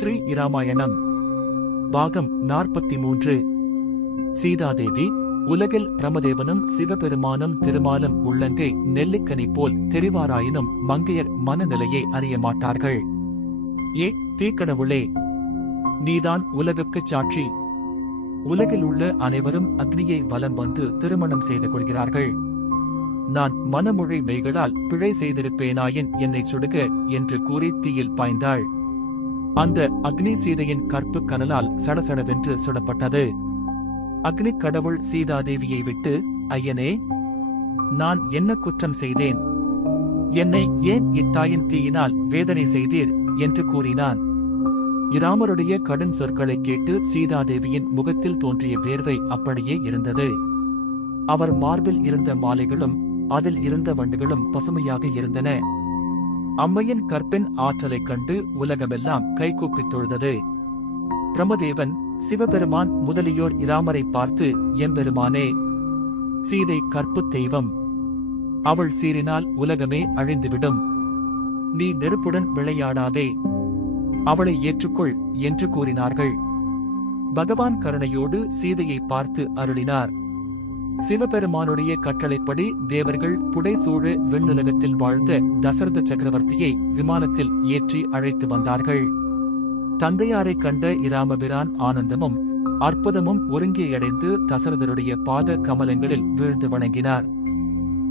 ஸ்ரீ இராமாயணம் பாகம் 43. சீதாதேவி. உலகில் பிரமதேவனும் சிவபெருமானும் திருமாலும் உள்ளங்கை நெல்லிக்கனி போல் தெரிவாராயினும் மங்கையர் மனநிலையை அறிய மாட்டார்கள். தீக்கடவுளே, நீதான் உலகுக்குச் சாட்சி. உலகில் உள்ள அனைவரும் அக்னியை வலம் வந்து திருமணம் செய்து கொள்கிறார்கள். நான் மனமொழி மெய்களால் பிழை செய்திருப்பேனாயின் என்னை சுடுக என்று கூறி தீயில் பாய்ந்தாள். அந்த அக்னி சீதையின் கற்பு கனலால் சடசடவென்று சுடப்பட்டது. அக்னி கடவுள் சீதாதேவியை விட்டு, ஐயனே, நான் என்ன குற்றம் செய்தேன்? என்னை ஏன் இத்தாயின் தீயினால் வேதனை செய்தீர் என்று கூறினான். இராமருடைய கடும் சொற்களைக் கேட்டு சீதாதேவியின் முகத்தில் தோன்றிய வேர்வை அப்படியே இருந்தது. அவர் மார்பில் இருந்த மாலைகளும் அதில் இருந்த வண்டுகளும் பசுமையாக இருந்தன. அம்மையின் கற்பின் ஆற்றலைக் கண்டு உலகமெல்லாம் கைகூப்பித் தொழுதது. பிரமதேவன், சிவபெருமான் முதலியோர் இராமரை பார்த்து, எம்பெருமானே, சீதை கற்புத் தெய்வம். அவள் சீறினால் உலகமே அழிந்துவிடும். நீ நெருப்புடன் விளையாடாதே, அவளை ஏற்றுக்கொள் என்று கூறினார்கள். பகவான் கருணையோடு சீதையை பார்த்து அருளினார். சிவபெருமானுடைய கட்டளைப்படி தேவர்கள் புடைசூழ விண்ணுலகத்தில் வாழ்ந்த தசரத சக்கரவர்த்தியை விமானத்தில் ஏற்றி அழைத்து வந்தார்கள். தந்தையாரைக் கண்ட இராமபிரான் ஆனந்தமும் அற்புதமும் ஒருங்கேயடைந்து தசரதருடைய பாத கமலங்களில் வீழ்ந்து வணங்கினார்.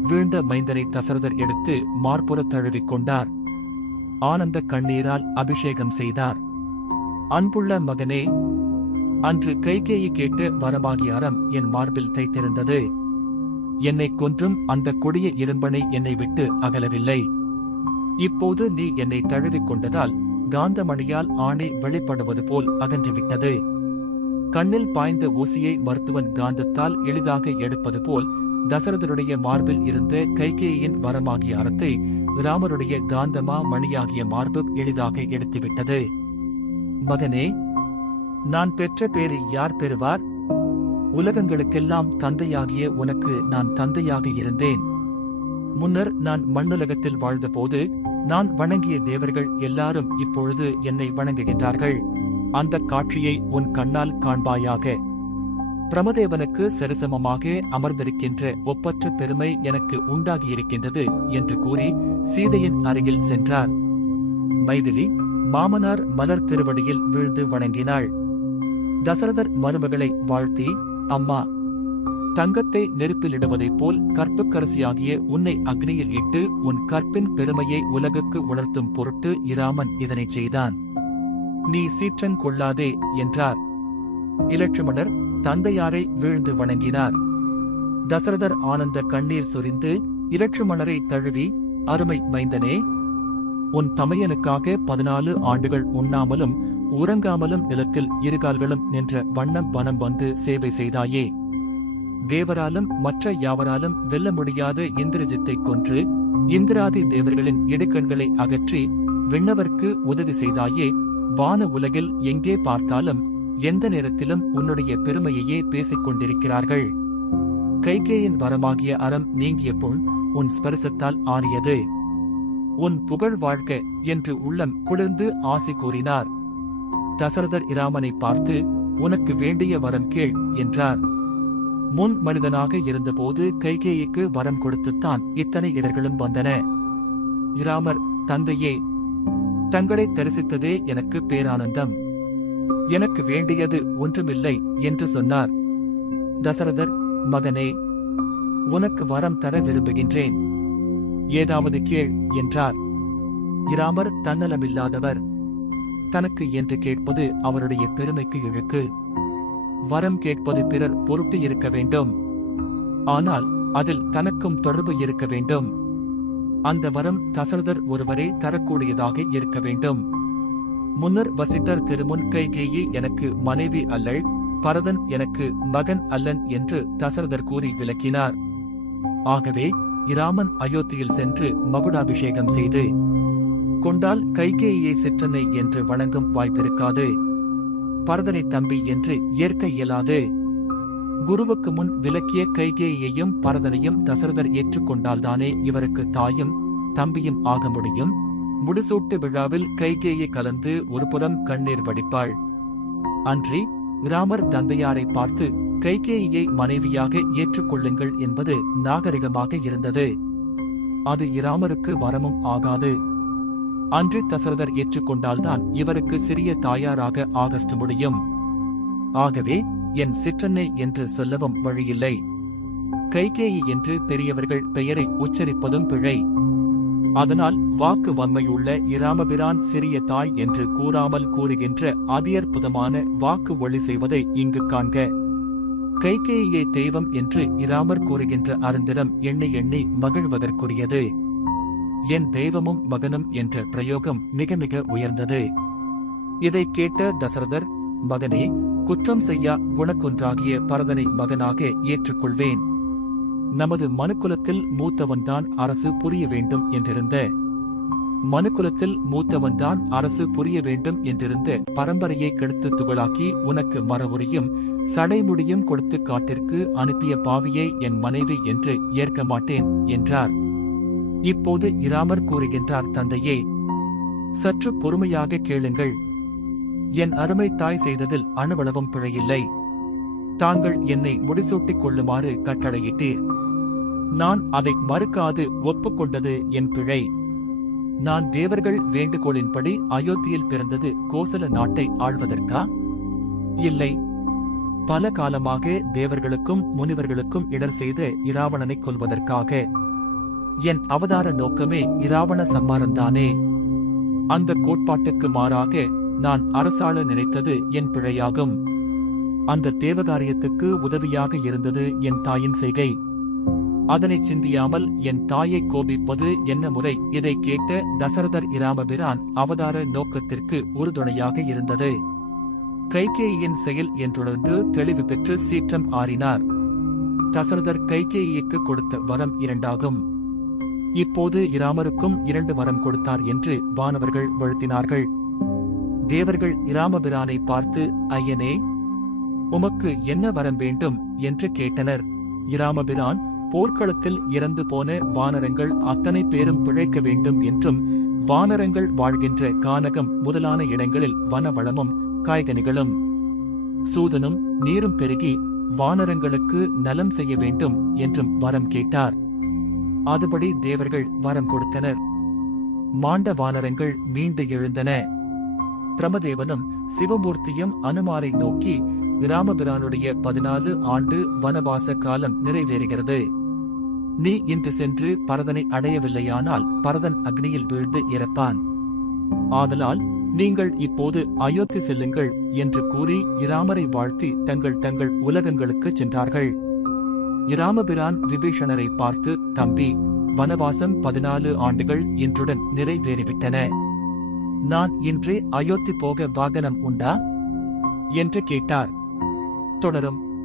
வீழ்ந்த மைந்தனை தசரதர் எடுத்து மார்புறத் தழுவிக் கொண்டார். ஆனந்த கண்ணீரால் அபிஷேகம் செய்தார். அன்புள்ள மகனே, அன்று கைகேயி கேட்டு வரமாகிய அறம் என் மார்பில் தைத்திருந்தது. என்னை கொன்றும் அந்த கொடிய இரும்பனை என்னை விட்டு அகலவில்லை. இப்போது நீ என்னை தழுவிக் கொண்டதால் காந்தமணியால் ஆணை வெளிப்படுவது போல் அகன்றுவிட்டது. கண்ணில் பாய்ந்த ஊசியை மருத்துவன் காந்தத்தால் எளிதாக எடுப்பது போல் தசரதருடைய மார்பில் இருந்த கைகேயின் வரமாகிய அறத்தை ராமருடைய காந்தமா மணியாகிய மார்பு எளிதாக எடுத்துவிட்டது. மகனே, நான் பெற்ற பேரை யார் பெறுவார்? உலகங்களுக்கெல்லாம் தந்தையாகிய உனக்கு நான் தந்தையாக இருந்தேன். முன்னர் நான் மண்ணுலகத்தில் வாழ்ந்தபோது நான் வணங்கிய தேவர்கள் எல்லாரும் இப்பொழுது என்னை வணங்குகின்றார்கள். அந்த காட்சியை உன் கண்ணால் காண்பாயாக. பிரமதேவனுக்கு சரிசமமாக அமர்ந்திருக்கின்ற ஒப்பற்ற பெருமை எனக்கு உண்டாகியிருக்கின்றது என்று கூறி சீதையின் அருகில் சென்றார். மைதிலி மாமனார் மலர் திருவடியில் வீழ்ந்து வணங்கினாள். தசரதர் மருமகளை வாழ்த்தி, அம்மா, தங்கத்தை நெருப்பிலிடுவதைப் போல் கற்புக்கரசியாகிய உன்னை அக்னியில் இட்டு உன் கற்பின் பெருமையை உலகுக்கு உணர்த்தும் பொருட்டு இராமன் இதனைச் செய்தான். நீ சீற்றங் கொள்ளாதே என்றார். இலட்சுமணர் தந்தையாரை வீழ்ந்து வணங்கினார். தசரதர் ஆனந்த கண்ணீர் சொரிந்து இலட்சுமணரை தழுவி, அருமை மைந்தனே, உன் தமையனுக்காக 14 ஆண்டுகள் உண்ணாமலும் உறங்காமலும் நிலத்தில் இருகால்களும் நின்ற வண்ணம் வனம் வந்து சேவை செய்தாயே. தேவராலும் மற்ற யாவராலும் வெல்ல முடியாத இந்திரஜித்தைக் கொன்று இந்திராதி தேவர்களின் இடுக்கண்களை அகற்றி விண்ணவர்க்கு உதவி செய்தாயே. வான உலகில் எங்கே பார்த்தாலும் எந்த நேரத்திலும் உன்னுடைய பெருமையையே பேசிக் கொண்டிருக்கிறார்கள். கைகேயின் வரமாகிய அறம் நீங்கிய பொன் உன் ஸ்பரிசத்தால் ஆறியது. உன் புகழ் வாழ்க என்று உள்ளம் குளிர்ந்து ஆசி கூறினார். தசரதர் இராமனை பார்த்து, உனக்கு வேண்டிய வரம் கேள் என்றார். முன் மனிதனாக இருந்தபோது கைகேயிக்கு வரம் கொடுத்துத்தான் இத்தனை இடர்களும் வந்தன. இராமர், தந்தையே, தங்களை தரிசித்ததே எனக்கு பேரானந்தம். எனக்கு வேண்டியது ஒன்றுமில்லை என்று சொன்னார். தசரதர், மகனே, உனக்கு வரம் தர விரும்புகின்றேன், ஏதாவது கேள் என்றார். இராமர் தன்னலமில்லாதவர். தனக்கு என்று கேட்பது அவருடைய பெருமைக்கு இழுக்கு. வரம் கேட்பது பிறர் பொருட்டு இருக்க வேண்டும். ஆனால் அதில் தனக்கும் தொடர்பு இருக்க வேண்டும். அந்த வரம் தசரதர் ஒருவரே தரக்கூடியதாக இருக்க வேண்டும். முன்னர் வசிட்டர் திருமுன் கைகேயி எனக்கு மனைவி அல்லள், பரதன் எனக்கு மகன் அல்லன் என்று தசரதர் கூறி விளக்கினார். ஆகவே இராமன் அயோத்தியில் சென்று மகுடாபிஷேகம் செய்து கொண்டால் கைகேயியை சிற்றனை என்று வணங்கும் வாய்ப்பிருக்காது. பரதனை தம்பி என்று ஏற்க இயலாது. குருவுக்கு முன் விலக்கிய கைகேயியையும் பரதனையும் தசரதர் ஏற்றுக்கொண்டால்தானே இவருக்கு தாயும் தம்பியும் ஆக முடியும். முடிசூட்டு விழாவில் கைகேயி கலந்து ஒருபுறம் கண்ணீர் வடிப்பாள். அன்றி இராமர் தந்தையாரை பார்த்து கைகேயியை மனைவியாக ஏற்றுக்கொள்ளுங்கள் என்பது நாகரிகமாக இருந்தது. அது இராமருக்கு வரமும் ஆகாது. அன்றி தசரதர் ஏற்றுக்கொண்டால்தான் இவருக்கு சிறிய தாயாராக ஆகஸ்ட் முடியும். ஆகவே என் சிற்றன்னை என்று சொல்லவும் வழியில்லை. கைகேயி என்று பெரியவர்கள் பெயரை உச்சரிப்பதும் பிழை. அதனால் வாக்கு வன்மையுள்ள இராமபிரான் சிறிய தாய் என்று கூறாமல் கூறுகின்ற அதியற்புதமான வாக்கு ஒளி செய்வதை இங்கு காண்க. கைகேயியை தெய்வம் என்று இராமர் கூறுகின்ற அருந்திரம் எண்ணி எண்ணி மகிழ்வதற்குரியது. என் தெய்வமும் மகனும் என்ற பிரயோகம் மிக மிக உயர்ந்தது. இதை கேட்ட தசரதர், மகனே, குற்றம் செய்யா குணக்குன்றாகிய பரதனை மகனாக ஏற்றுக்கொள்வேன். நமது மனுக்குலத்தில் மூத்தவன்தான் அரசு புரிய வேண்டும் என்றிருந்த மனுக்குலத்தில் மூத்தவன்தான் அரசு புரிய வேண்டும் என்றிருந்த பரம்பரையை கெடுத்து துகளாக்கி உனக்கு மரவுரியும் சடைமுடியும் கொடுத்து காட்டிற்கு அனுப்பிய பாவியை என் மனைவி என்று ஏற்க மாட்டேன் என்றார். இப்போது இராமர் கூறுகின்றார், தந்தையே, சற்று பொறுமையாக கேளுங்கள். என் அருமை தாய் செய்ததில் அணுவளவும் பிழையில்லை. தாங்கள் என்னை முடிசூட்டிக் கொள்ளுமாறு கட்டளையிட்டீர். நான் அதை மறுக்காது ஒப்புக்கொண்டது என் பிழை. நான் தேவர்கள் வேண்டுகோளின்படி அயோத்தியில் பிறந்தது கோசல நாட்டை ஆள்வதற்கா? இல்லை. பல காலமாக தேவர்களுக்கும் முனிவர்களுக்கும் இடர் செய்த இராவணனை கொல்வதற்காக. என் அவதார நோக்கமே இராவண சம்மாரந்தானே. அந்த கோட்பாட்டுக்கு மாறாக நான் அரசாள நினைத்தது என் பிழையாகும். அந்த தேவகாரியத்துக்கு உதவியாக இருந்தது என் தாயின் செய்கை. அதனை சிந்தியாமல் என் தாயை கோபிப்பது என்ன முறை? இதை கேட்ட தசரதர் இராமபிரான் அவதார நோக்கத்திற்கு உறுதுணையாக இருந்தது கைகேயியின் செயல் என்றுணர்ந்து தெளிவு பெற்று சீற்றம் ஆறினார். தசரதர் கைகேயிக்கு கொடுத்த வரம் 2 இப்போது இராமருக்கும் 2 வரம் கொடுத்தார் என்று வானவர்கள் வாழ்த்தினார்கள். தேவர்கள் இராமபிரானை பார்த்து, ஐயனே, உமக்கு என்ன வரம் வேண்டும் என்று கேட்டனர். இராமபிரான், போர்க்களத்தில் இறந்து போன வானரங்கள் அத்தனை பேரும் பிழைக்க வேண்டும் என்றும், வானரங்கள் வாழ்கின்ற கானகம் முதலான இடங்களில் வனவளமும் காய்கனிகளும் சூதனும் நீரும் பெருகி வானரங்களுக்கு நலம் செய்ய வேண்டும் என்றும் வரம் கேட்டார். அதுபடி தேவர்கள் வரம் கொடுத்தனர். மாண்ட வானரங்கள் மீண்டு எழுந்தன. பிரமதேவனும் சிவமூர்த்தியும் அனுமாரை நோக்கி, இராமபிரானுடைய 14 ஆண்டு வனவாச காலம் நிறைவேறுகிறது. நீ இன்று சென்று பரதனை அடையவில்லையானால் பரதன் அக்னியில் வீழ்ந்து இறப்பான். ஆதலால் நீங்கள் இப்போது அயோத்தி செல்லுங்கள் என்று கூறி இராமரை வாழ்த்தி தங்கள் தங்கள் உலகங்களுக்கு சென்றார்கள். இராமபிரான் விபீஷணரை பார்த்து, தம்பி, வனவாசம் 14 ஆண்டுகள் இன்றுடன் நிறைவேறிவிட்டன. நான் இன்றே அயோத்தி போக வாகனம் உண்டா என்று கேட்டார். தொடரும்.